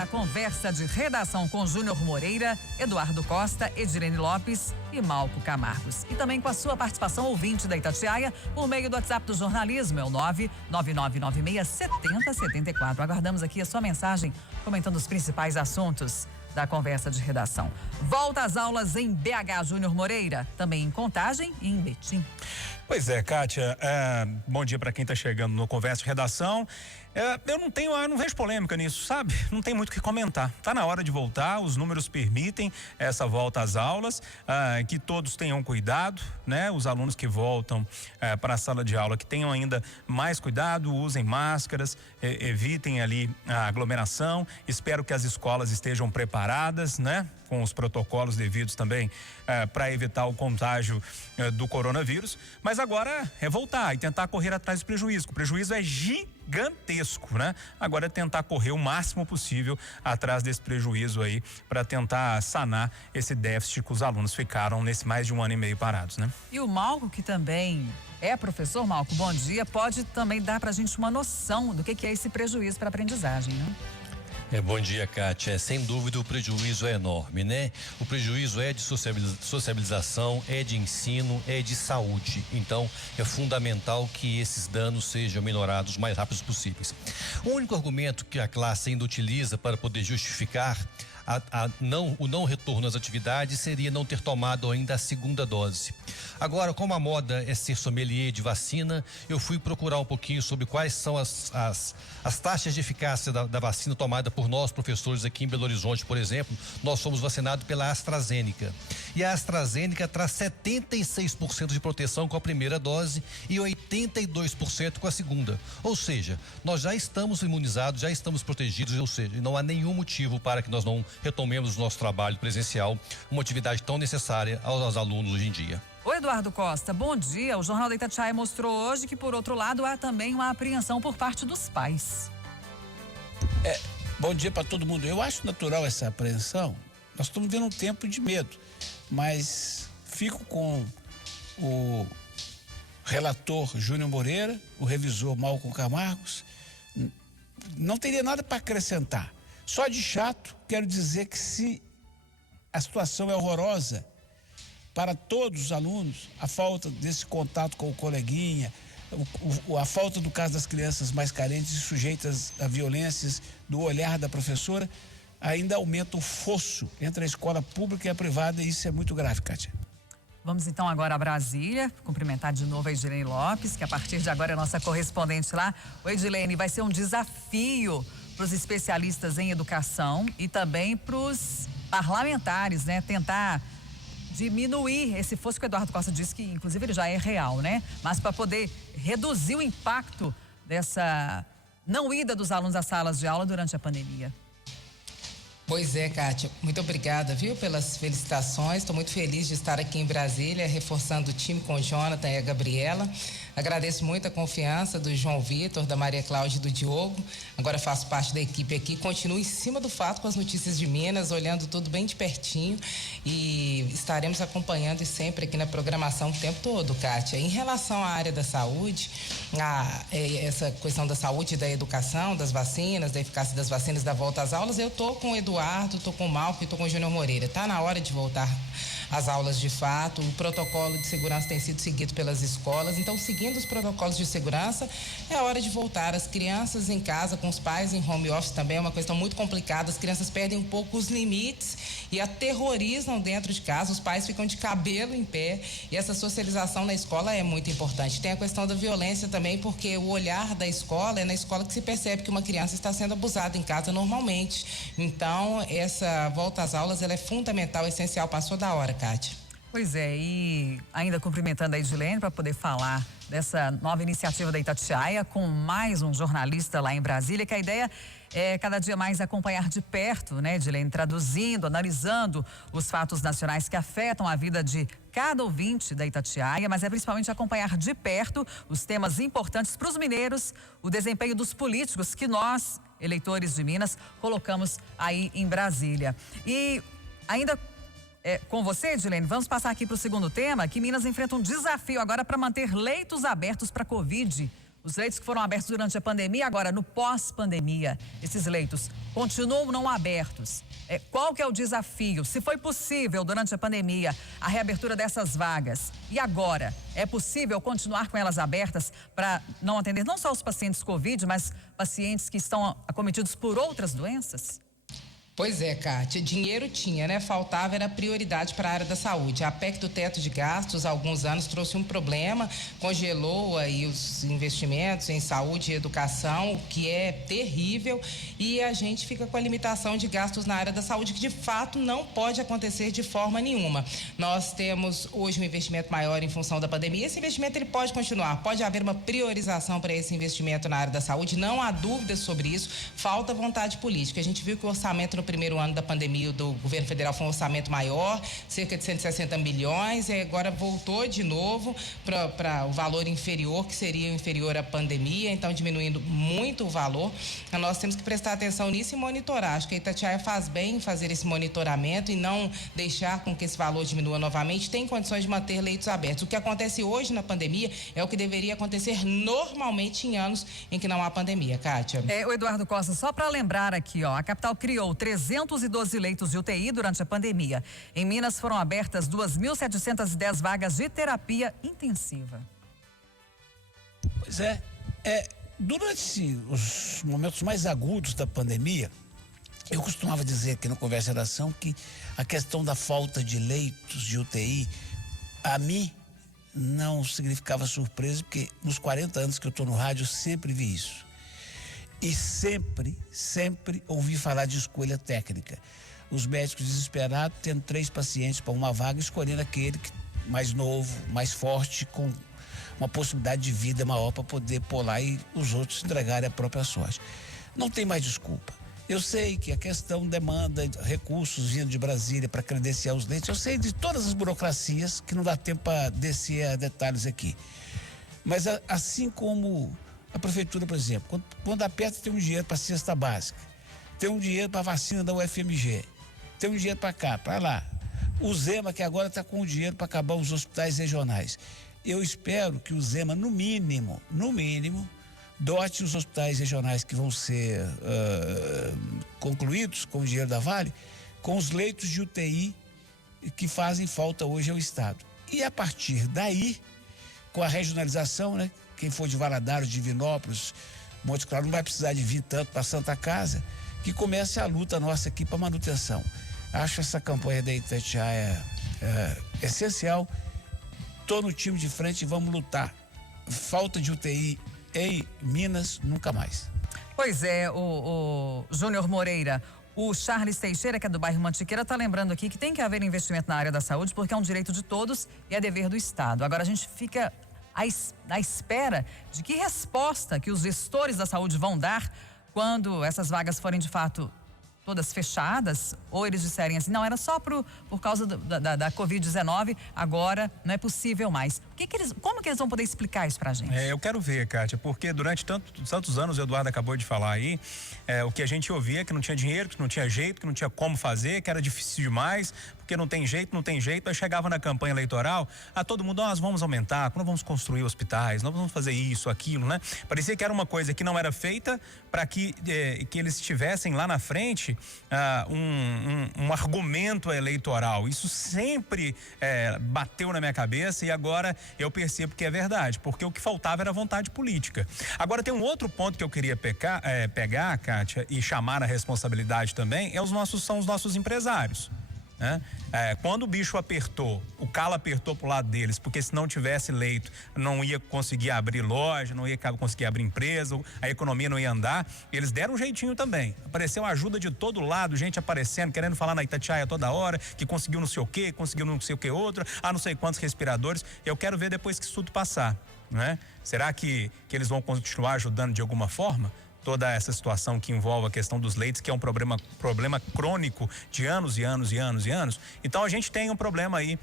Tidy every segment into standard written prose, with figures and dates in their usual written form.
a conversa de redação com Júnior Moreira, Eduardo Costa, Edilene Lopes e Malco Camargos. E também com a sua participação ouvinte da Itatiaia por meio do WhatsApp do jornalismo, é o 999967074. Aguardamos aqui a sua mensagem comentando os principais assuntos da conversa de redação. Volta às aulas em BH, Júnior Moreira, também em Contagem e em Betim. Pois é, Kátia, bom dia para quem está chegando no Conversa de Redação. Eu não vejo polêmica nisso, sabe? Não tem muito o que comentar. Tá na hora de voltar, os números permitem essa volta às aulas, que todos tenham cuidado, né? Os alunos que voltam para a sala de aula, que tenham ainda mais cuidado, usem máscaras, evitem ali a aglomeração. Espero que as escolas estejam preparadas, né? Com os protocolos devidos também para evitar o contágio do coronavírus. Mas agora é voltar e tentar correr atrás do prejuízo. O prejuízo é gigantesco, né? Agora é tentar correr o máximo possível atrás desse prejuízo aí para tentar sanar esse déficit que os alunos ficaram nesse mais de 1 ano e meio parados, né? E o Malco, que também é professor, Malco, bom dia, pode também dar pra gente uma noção do que é esse prejuízo para a aprendizagem, né? Bom dia, Kátia. Sem dúvida o prejuízo é enorme, né? O prejuízo é de sociabilização, é de ensino, é de saúde. Então, é fundamental que esses danos sejam minorados o mais rápido possíveis. O único argumento que a classe ainda utiliza para poder justificar o não retorno às atividades seria não ter tomado ainda a segunda dose. Agora, como a moda é ser sommelier de vacina, eu fui procurar um pouquinho sobre quais são as taxas de eficácia da vacina tomada por nós, professores aqui em Belo Horizonte, por exemplo. Nós somos vacinados pela AstraZeneca. E a AstraZeneca traz 76% de proteção com a primeira dose e 82% com a segunda. Ou seja, nós já estamos imunizados, já estamos protegidos, ou seja, não há nenhum motivo para que nós não retomemos o nosso trabalho presencial, uma atividade tão necessária aos alunos hoje em dia. Oi, Eduardo Costa, bom dia. O Jornal da Itatiaia mostrou hoje que, por outro lado, há também uma apreensão por parte dos pais. Bom dia para todo mundo. Eu acho natural essa apreensão. Nós estamos vivendo um tempo de medo, mas fico com o relator Júnior Moreira, o revisor Malco Camargos. Não teria nada para acrescentar. Só de chato, quero dizer que se a situação é horrorosa para todos os alunos, a falta desse contato com o coleguinha, a falta do caso das crianças mais carentes e sujeitas a violências, do olhar da professora, ainda aumenta o fosso entre a escola pública e a privada, e isso é muito grave, Kátia. Vamos então agora a Brasília, cumprimentar de novo a Edilene Lopes, que a partir de agora é nossa correspondente lá. Oi, Edilene, vai ser um desafio para os especialistas em educação e também para os parlamentares, né? Tentar diminuir esse fosso que o Eduardo Costa disse que, inclusive, ele já é real, né? Mas para poder reduzir o impacto dessa não ida dos alunos às salas de aula durante a pandemia. Pois é, Kátia, muito obrigada, viu, pelas felicitações. Estou muito feliz de estar aqui em Brasília, reforçando o time com o Jonathan e a Gabriela. Agradeço muito a confiança do João Vitor, da Maria Cláudia e do Diogo. Agora faço parte da equipe aqui. Continuo em cima do fato com as notícias de Minas, olhando tudo bem de pertinho, e estaremos acompanhando sempre aqui na programação o tempo todo, Kátia. Em relação à área da saúde, essa questão da saúde e da educação, das vacinas, da eficácia das vacinas, da volta às aulas, eu estou com o Eduardo, estou com o Malco e estou com o Júnior Moreira. Está na hora de voltar às aulas de fato. O protocolo de segurança tem sido seguido pelas escolas, então, seguindo os protocolos de segurança, é hora de voltar. As crianças em casa, com os pais em home office também é uma questão muito complicada. As crianças perdem um pouco os limites e aterrorizam dentro de casa. Os pais ficam de cabelo em pé, e essa socialização na escola é muito importante. Tem a questão da violência também, porque o olhar da escola é na escola que se percebe que uma criança está sendo abusada em casa normalmente. Então, essa volta às aulas, ela é fundamental, essencial. Passou da hora, Kátia. Pois é, e ainda cumprimentando a Edilene para poder falar dessa nova iniciativa da Itatiaia com mais um jornalista lá em Brasília, que a ideia é cada dia mais acompanhar de perto, né, Edilene, traduzindo, analisando os fatos nacionais que afetam a vida de cada ouvinte da Itatiaia, mas é principalmente acompanhar de perto os temas importantes para os mineiros, o desempenho dos políticos que nós, eleitores de Minas, colocamos aí em Brasília. E ainda com você, Edilene, vamos passar aqui para o segundo tema, que Minas enfrenta um desafio agora para manter leitos abertos para Covid Os leitos que foram abertos durante a pandemia, agora no pós-pandemia, esses leitos continuam não abertos. Qual que é o desafio? Se foi possível durante a pandemia a reabertura dessas vagas e agora é possível continuar com elas abertas para não atender não só os pacientes Covid, mas pacientes que estão acometidos por outras doenças? Pois é, Kátia, dinheiro tinha, né? Faltava, era prioridade para a área da saúde. A PEC do teto de gastos, há alguns anos, trouxe um problema, congelou aí os investimentos em saúde e educação, o que é terrível, e a gente fica com a limitação de gastos na área da saúde, que de fato não pode acontecer de forma nenhuma. Nós temos hoje um investimento maior em função da pandemia. Esse investimento ele pode continuar, pode haver uma priorização para esse investimento na área da saúde, não há dúvidas sobre isso, falta vontade política. A gente viu que o orçamento no primeiro ano da pandemia do governo federal foi um orçamento maior, cerca de 160 milhões, e agora voltou de novo para o valor inferior, que seria inferior à pandemia, então diminuindo muito o valor. Nós temos que prestar atenção nisso e monitorar. Acho que a Itatiaia faz bem em fazer esse monitoramento e não deixar com que esse valor diminua novamente. Tem condições de manter leitos abertos. O que acontece hoje na pandemia é o que deveria acontecer normalmente em anos em que não há pandemia, Kátia. O Eduardo Costa, só para lembrar aqui, a capital criou 312 leitos de UTI durante a pandemia. Em Minas foram abertas 2.710 vagas de terapia intensiva. Pois é. Durante os momentos mais agudos da pandemia, eu costumava dizer aqui no Conversa Redação que a questão da falta de leitos de UTI, a mim, não significava surpresa, porque nos 40 anos que eu estou no rádio, eu sempre vi isso. E sempre ouvi falar de escolha técnica. Os médicos desesperados, tendo 3 pacientes para uma vaga, escolhendo aquele mais novo, mais forte, com uma possibilidade de vida maior para poder pôr lá e os outros entregarem a própria sorte. Não tem mais desculpa. Eu sei que a questão demanda recursos vindo de Brasília para credenciar os leitos. Eu sei de todas as burocracias que não dá tempo para descer a detalhes aqui. Mas assim como a prefeitura, por exemplo, quando aperta, tem um dinheiro para cesta básica, tem um dinheiro para vacina da UFMG, tem um dinheiro para cá, para lá. O Zema, que agora está com o dinheiro para acabar os hospitais regionais. Eu espero que o Zema, no mínimo, dote os hospitais regionais que vão ser concluídos com o dinheiro da Vale, com os leitos de UTI que fazem falta hoje ao Estado. E a partir daí, com a regionalização, né? Quem for de Valadares, de Divinópolis, Monte Claro, não vai precisar de vir tanto para Santa Casa, que comece a luta nossa aqui para manutenção. Acho essa campanha da Itatiaia essencial. Estou no time de frente e vamos lutar. Falta de UTI em Minas, nunca mais. Pois é, o Júnior Moreira, o Charles Teixeira, que é do bairro Mantiqueira, está lembrando aqui que tem que haver investimento na área da saúde, porque é um direito de todos e é dever do Estado. Agora a gente fica à espera de que resposta que os gestores da saúde vão dar quando essas vagas forem de fato todas fechadas, ou eles disserem assim, não, era só por causa da Covid-19, agora não é possível mais. Como que eles vão poder explicar isso pra gente? Eu quero ver, Kátia, porque durante tantos anos, o Eduardo acabou de falar aí, o que a gente ouvia que não tinha dinheiro, que não tinha jeito, que não tinha como fazer, que era difícil demais, porque não tem jeito. Aí chegava na campanha eleitoral, todo mundo, nós vamos aumentar, nós vamos construir hospitais, nós vamos fazer isso, aquilo, né? Parecia que era uma coisa que não era feita para que eles tivessem lá na frente um argumento eleitoral. Isso sempre bateu na minha cabeça e agora eu percebo que é verdade, porque o que faltava era vontade política. Agora tem um outro ponto que eu queria pegar, Kátia, e chamar a responsabilidade também, são os nossos empresários. Quando o bicho apertou, o calo apertou pro lado deles, porque se não tivesse leito, não ia conseguir abrir loja, não ia conseguir abrir empresa, a economia não ia andar, eles deram um jeitinho também. Apareceu ajuda de todo lado, gente aparecendo, querendo falar na Itatiaia toda hora, que conseguiu não sei o quê, conseguiu não sei o que outro, não sei quantos respiradores. Eu quero ver depois que isso tudo passar, né? Será que eles vão continuar ajudando de alguma forma? Toda essa situação que envolve a questão dos leitos, que é um problema crônico de anos e anos e anos e anos. Então a gente tem um problema aí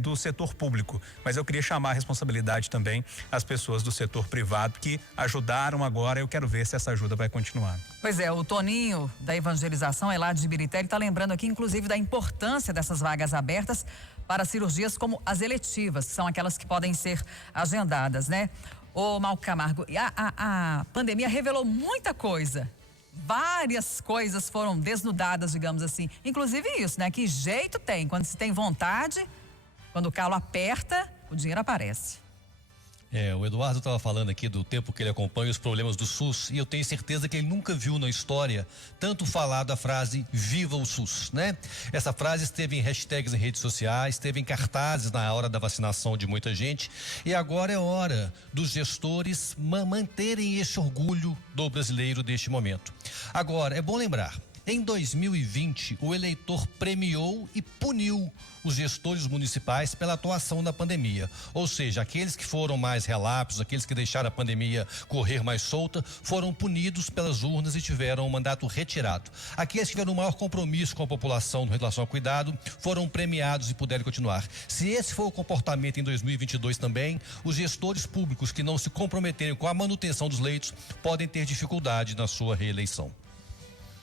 do setor público, mas eu queria chamar a responsabilidade também as pessoas do setor privado que ajudaram agora. Eu quero ver se essa ajuda vai continuar. Pois é, o Toninho da evangelização é lá de Ibirité, ele está lembrando aqui inclusive da importância dessas vagas abertas para cirurgias como as eletivas, que são aquelas que podem ser agendadas, né? Ô, Malco Camargo, e a pandemia revelou muita coisa. Várias coisas foram desnudadas, digamos assim. Inclusive isso, né? Que jeito tem? Quando se tem vontade, quando o calo aperta, o dinheiro aparece. O Eduardo estava falando aqui do tempo que ele acompanha os problemas do SUS e eu tenho certeza que ele nunca viu na história tanto falado a frase "Viva o SUS", né? Essa frase esteve em hashtags em redes sociais, esteve em cartazes na hora da vacinação de muita gente e agora é hora dos gestores manterem esse orgulho do brasileiro deste momento. Agora, é bom lembrar, em 2020, o eleitor premiou e puniu os gestores municipais pela atuação na pandemia. Ou seja, aqueles que foram mais relapsos, aqueles que deixaram a pandemia correr mais solta, foram punidos pelas urnas e tiveram o mandato retirado. Aqueles que tiveram um maior compromisso com a população em relação ao cuidado, foram premiados e puderam continuar. Se esse for o comportamento em 2022 também, os gestores públicos que não se comprometerem com a manutenção dos leitos podem ter dificuldade na sua reeleição.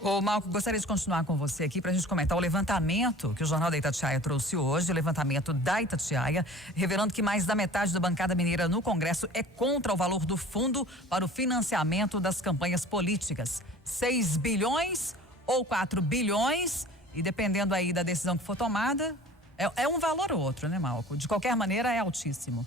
Ô, Malco, gostaria de continuar com você aqui para a gente comentar o levantamento que o Jornal da Itatiaia trouxe hoje, o levantamento da Itatiaia, revelando que mais da metade da bancada mineira no Congresso é contra o valor do fundo para o financiamento das campanhas políticas. 6 bilhões ou 4 bilhões, e dependendo aí da decisão que for tomada, é um valor ou outro, né, Malco? De qualquer maneira, é altíssimo.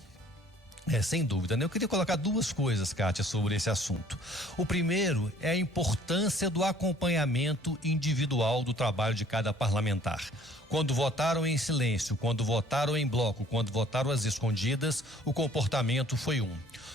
Sem dúvida, né? Eu queria colocar duas coisas, Kátia, sobre esse assunto. O primeiro é a importância do acompanhamento individual do trabalho de cada parlamentar. Quando votaram em silêncio, quando votaram em bloco, quando votaram às escondidas, o comportamento foi um.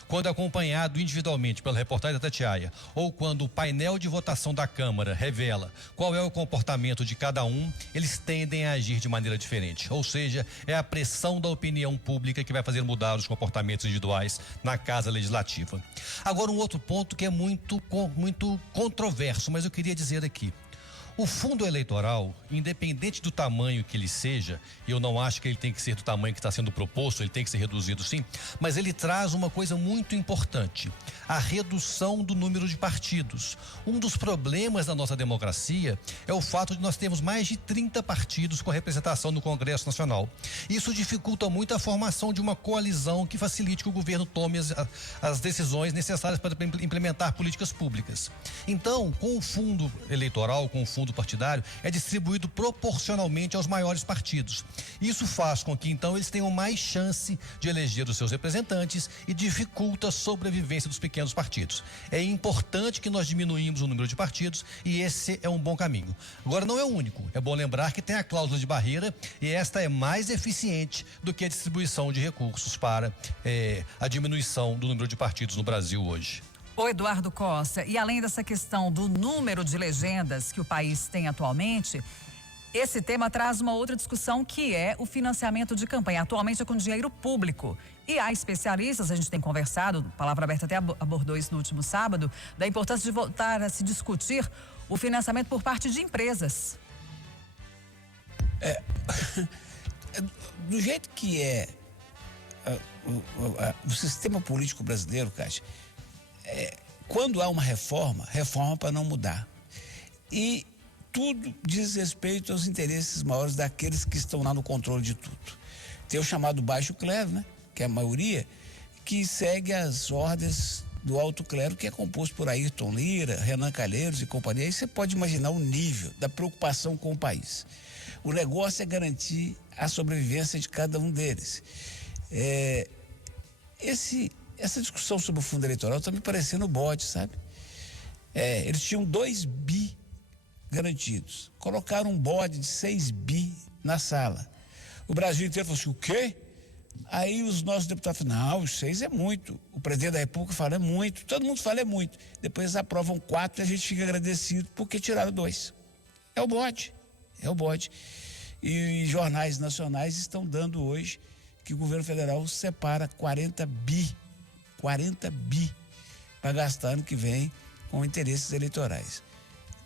Quando acompanhado individualmente pela reportagem da Itatiaia, ou quando o painel de votação da Câmara revela qual é o comportamento de cada um, eles tendem a agir de maneira diferente. Ou seja, é a pressão da opinião pública que vai fazer mudar os comportamentos individuais na Casa Legislativa. Agora, um outro ponto que é muito controverso, mas eu queria dizer aqui. O fundo eleitoral, independente do tamanho que ele seja, e eu não acho que ele tem que ser do tamanho que está sendo proposto, ele tem que ser reduzido sim, mas ele traz uma coisa muito importante, a redução do número de partidos. Um dos problemas da nossa democracia é o fato de nós termos mais de 30 partidos com representação no Congresso Nacional. Isso dificulta muito a formação de uma coalizão que facilite que o governo tome as decisões necessárias para implementar políticas públicas. Então, com o fundo eleitoral, com o fundo partidário, é distribuído proporcionalmente aos maiores partidos. Isso faz com que, então, eles tenham mais chance de eleger os seus representantes e dificulta a sobrevivência dos pequenos partidos. É importante que nós diminuímos o número de partidos e esse é um bom caminho. Agora, não é o único. É bom lembrar que tem a cláusula de barreira e esta é mais eficiente do que a distribuição de recursos para a diminuição do número de partidos no Brasil hoje. Ô, Eduardo Costa, e além dessa questão do número de legendas que o país tem atualmente, esse tema traz uma outra discussão que é o financiamento de campanha. Atualmente é com dinheiro público. E há especialistas, a gente tem conversado, Palavra Aberta até abordou isso no último sábado, da importância de voltar a se discutir o financiamento por parte de empresas. Do jeito que é o sistema político brasileiro, Cátia, quando há uma reforma para não mudar. E tudo diz respeito aos interesses maiores daqueles que estão lá no controle de tudo. Tem o chamado baixo clero, né? Que é a maioria, que segue as ordens do alto clero, que é composto por Ayrton Lira, Renan Calheiros e companhia. Aí você pode imaginar o nível da preocupação com o país. O negócio é garantir a sobrevivência de cada um deles. Essa discussão sobre o fundo eleitoral está me parecendo bode, sabe? Eles tinham 2 bi garantidos. Colocaram um bode de 6 bi na sala. O Brasil inteiro falou assim, o quê? Aí os nossos deputados falaram, não, os 6 é muito. O presidente da República fala, é muito. Todo mundo fala, é muito. Depois eles aprovam 4 e a gente fica agradecido porque tiraram 2. É o bode. E jornais nacionais estão dando hoje que o governo federal separa 40 bi para gastar ano que vem com interesses eleitorais.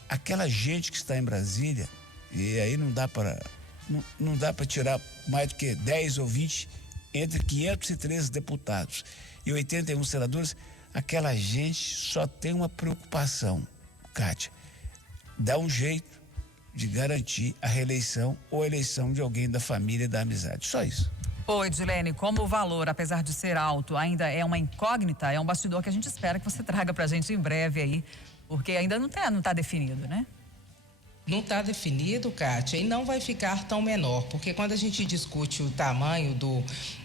Aquela gente que está em Brasília, e aí não dá para tirar mais do que 10 ou 20 entre 513 deputados e 81 senadores, aquela gente só tem uma preocupação, Kátia, dá um jeito de garantir a reeleição ou a eleição de alguém da família e da amizade, só isso. Pô, Edilene, como o valor, apesar de ser alto, ainda é uma incógnita, é um bastidor que a gente espera que você traga pra gente em breve aí, porque ainda não tá definido, né? Não está definido, Kátia, e não vai ficar tão menor, porque quando a gente discute o tamanho do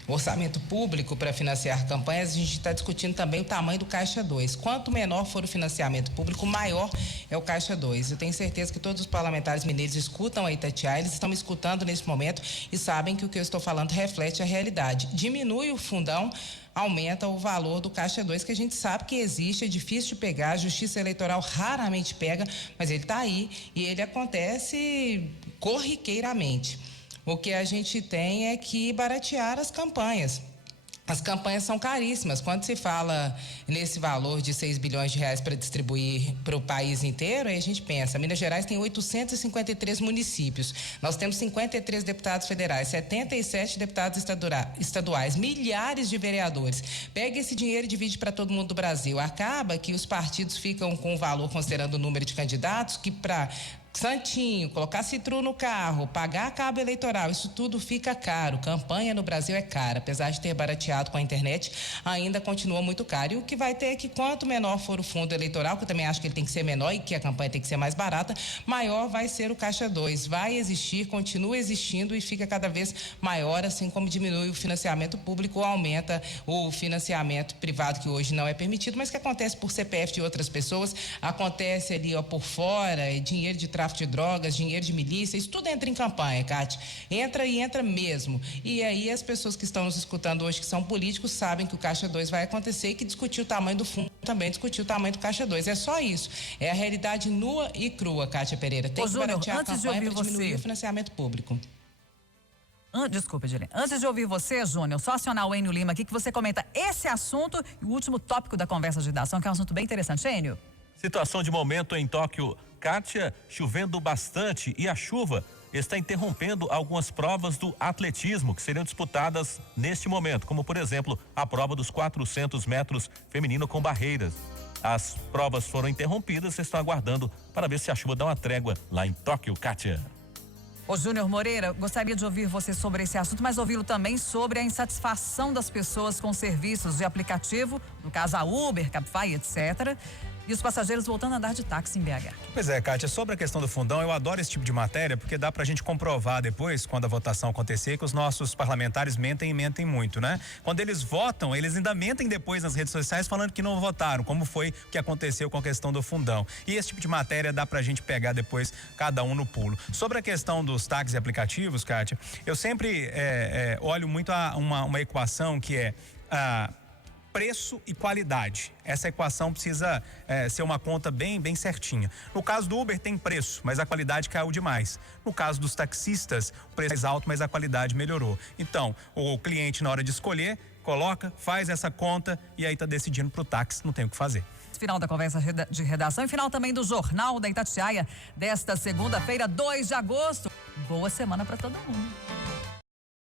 orçamento público para financiar campanhas, a gente está discutindo também o tamanho do Caixa 2. Quanto menor for o financiamento público, maior é o Caixa 2. Eu tenho certeza que todos os parlamentares mineiros escutam a Itatiaia, eles estão me escutando nesse momento e sabem que o que eu estou falando reflete a realidade. Diminui o fundão, aumenta o valor do Caixa 2, que a gente sabe que existe, é difícil de pegar, a Justiça Eleitoral raramente pega, mas ele está aí e ele acontece corriqueiramente. O que a gente tem é que baratear as campanhas. As campanhas são caríssimas. Quando se fala nesse valor de 6 bilhões de reais para distribuir para o país inteiro, aí a gente pensa, Minas Gerais tem 853 municípios. Nós temos 53 deputados federais, 77 deputados estaduais, milhares de vereadores. Pega esse dinheiro e divide para todo mundo do Brasil. Acaba que os partidos ficam com o valor, considerando o número de candidatos, que para Santinho, colocar citru no carro, pagar cabo eleitoral, isso tudo fica caro. Campanha no Brasil é cara, apesar de ter barateado com a internet, ainda continua muito caro. E o que vai ter é que quanto menor for o fundo eleitoral, que eu também acho que ele tem que ser menor e que a campanha tem que ser mais barata, maior vai ser o Caixa 2. Vai existir, continua existindo e fica cada vez maior, assim como diminui o financiamento público ou aumenta o financiamento privado, que hoje não é permitido, mas que acontece por CPF de outras pessoas, acontece ali por fora, dinheiro de tráfico de drogas, dinheiro de milícia, isso tudo entra em campanha, Kátia. Entra e entra mesmo. E aí as pessoas que estão nos escutando hoje, que são políticos, sabem que o Caixa 2 vai acontecer e que discutir o tamanho do fundo também discutir o tamanho do Caixa 2. É só isso. É a realidade nua e crua, Kátia Pereira. Tem que baratear a campanha para diminuir o financiamento público. Desculpa, Edilene. Antes de ouvir você, Júnior, só acionar o Enio Lima aqui que você comenta esse assunto e o último tópico da conversa de redação, que é um assunto bem interessante. Enio? Situação de momento em Tóquio, Kátia, chovendo bastante e a chuva está interrompendo algumas provas do atletismo que seriam disputadas neste momento, como por exemplo a prova dos 400 metros feminino com barreiras. As provas foram interrompidas e estão aguardando para ver se a chuva dá uma trégua lá em Tóquio, Kátia. Ô Júnior Moreira, gostaria de ouvir você sobre esse assunto, mas ouvi-lo também sobre a insatisfação das pessoas com serviços de aplicativo, no caso a Uber, Cabify, etc., e os passageiros voltando a andar de táxi em BH. Pois é, Kátia, sobre a questão do fundão, eu adoro esse tipo de matéria, porque dá pra gente comprovar depois, quando a votação acontecer, que os nossos parlamentares mentem e mentem muito, né? Quando eles votam, eles ainda mentem depois nas redes sociais falando que não votaram, como foi que aconteceu com a questão do fundão. E esse tipo de matéria dá pra gente pegar depois, cada um no pulo. Sobre a questão dos táxis e aplicativos, Kátia, eu sempre olho muito uma equação que é preço e qualidade. Essa equação precisa ser uma conta bem certinha. No caso do Uber tem preço, mas a qualidade caiu demais. No caso dos taxistas, o preço é mais alto, mas a qualidade melhorou. Então, o cliente na hora de escolher, coloca, faz essa conta e aí tá decidindo pro táxi, não tem o que fazer. Final da conversa de redação e final também do Jornal da Itatiaia desta segunda-feira, 2 de agosto. Boa semana para todo mundo.